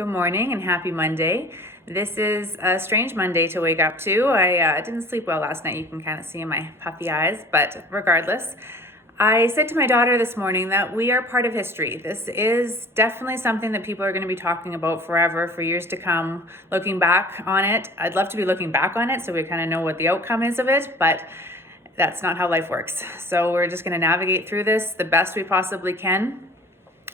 Good morning and happy Monday. This is a strange Monday to wake up to. I didn't sleep well last night. You can kind of see in my puffy eyes, but regardless, I said to my daughter this morning that we are part of history. This is definitely something that people are going to be talking about forever, for years to come. Looking back on it, I'd love to be looking back on it so we kind of know what the outcome is of it, but that's not how life works. So we're just going to navigate through this the best we possibly can.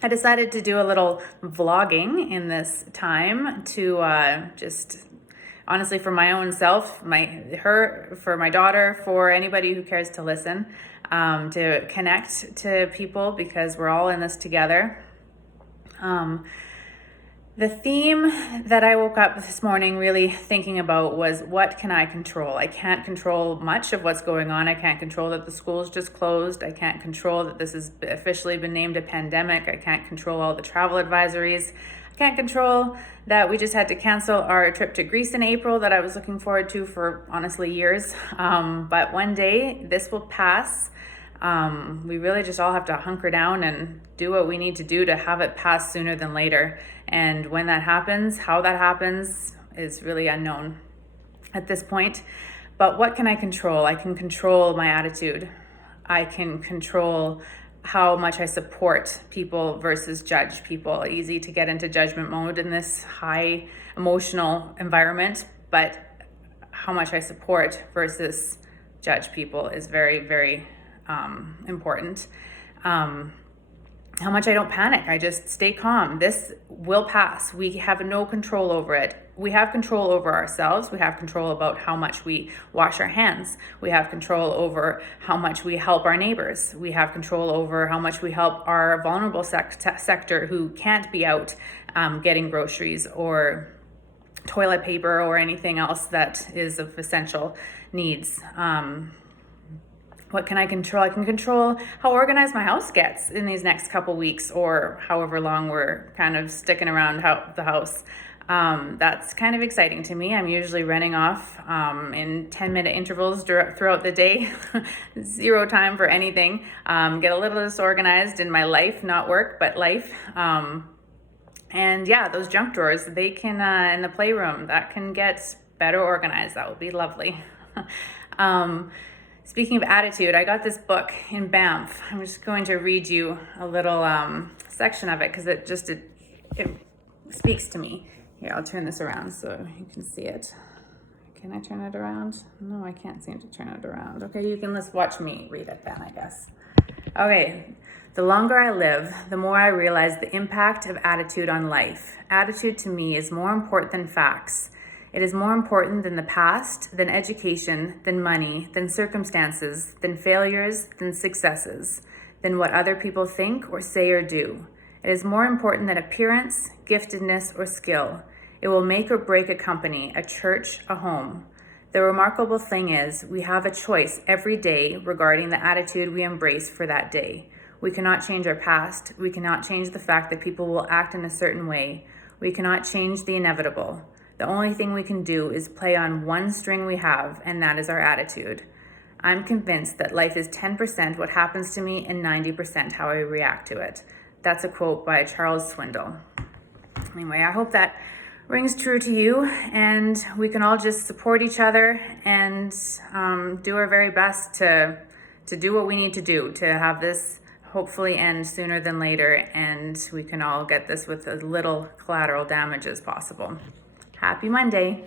I decided to do a little vlogging in this time to just honestly, for my own self, for my daughter, for anybody who cares to listen, to connect to people, because we're all in this together. The theme that I woke up this morning really thinking about was, what can I control? I can't control much of what's going on. I can't control that the school's just closed. I can't control that this has officially been named a pandemic. I can't control all the travel advisories. I can't control that we just had to cancel our trip to Greece in April that I was looking forward to for honestly years. But one day this will pass. We really just all have to hunker down and do what we need to do to have it pass sooner than later. And when that happens, how that happens is really unknown at this point. But what can I control? I can control my attitude. I can control how much I support people versus judge people. Easy to get into judgment mode in this high emotional environment, but how much I support versus judge people is very, very important. How much I don't panic. I just stay calm. This will pass. We have no control over it. We have control over ourselves. We have control about how much we wash our hands. We have control over how much we help our neighbors. We have control over how much we help our vulnerable sector who can't be out getting groceries or toilet paper or anything else that is of essential needs. What can I control? I can control how organized my house gets in these next couple weeks, or however long we're kind of sticking around the house. That's kind of exciting to me. I'm usually running off in 10-minute intervals throughout the day. Zero time for anything. Get a little disorganized in my life, not work, but life. And yeah, those junk drawers, they can, in the playroom, that can get better organized. That would be lovely. Speaking of attitude, I got this book in Banff. I'm just going to read you a little section of it because it speaks to me. Here, I'll turn this around so you can see it. Can I turn it around? No, I can't seem to turn it around. Okay, you can just watch me read it then, I guess. Okay, the longer I live, the more I realize the impact of attitude on life. Attitude to me is more important than facts. It is more important than the past, than education, than money, than circumstances, than failures, than successes, than what other people think or say or do. It is more important than appearance, giftedness, or skill. It will make or break a company, a church, a home. The remarkable thing is, we have a choice every day regarding the attitude we embrace for that day. We cannot change our past. We cannot change the fact that people will act in a certain way. We cannot change the inevitable. The only thing we can do is play on one string we have, and that is our attitude. I'm convinced that life is 10% what happens to me and 90% how I react to it. That's a quote by Charles Swindoll. Anyway, I hope that rings true to you, and we can all just support each other and do our very best to do what we need to do to have this hopefully end sooner than later, and we can all get this with as little collateral damage as possible. Happy Monday.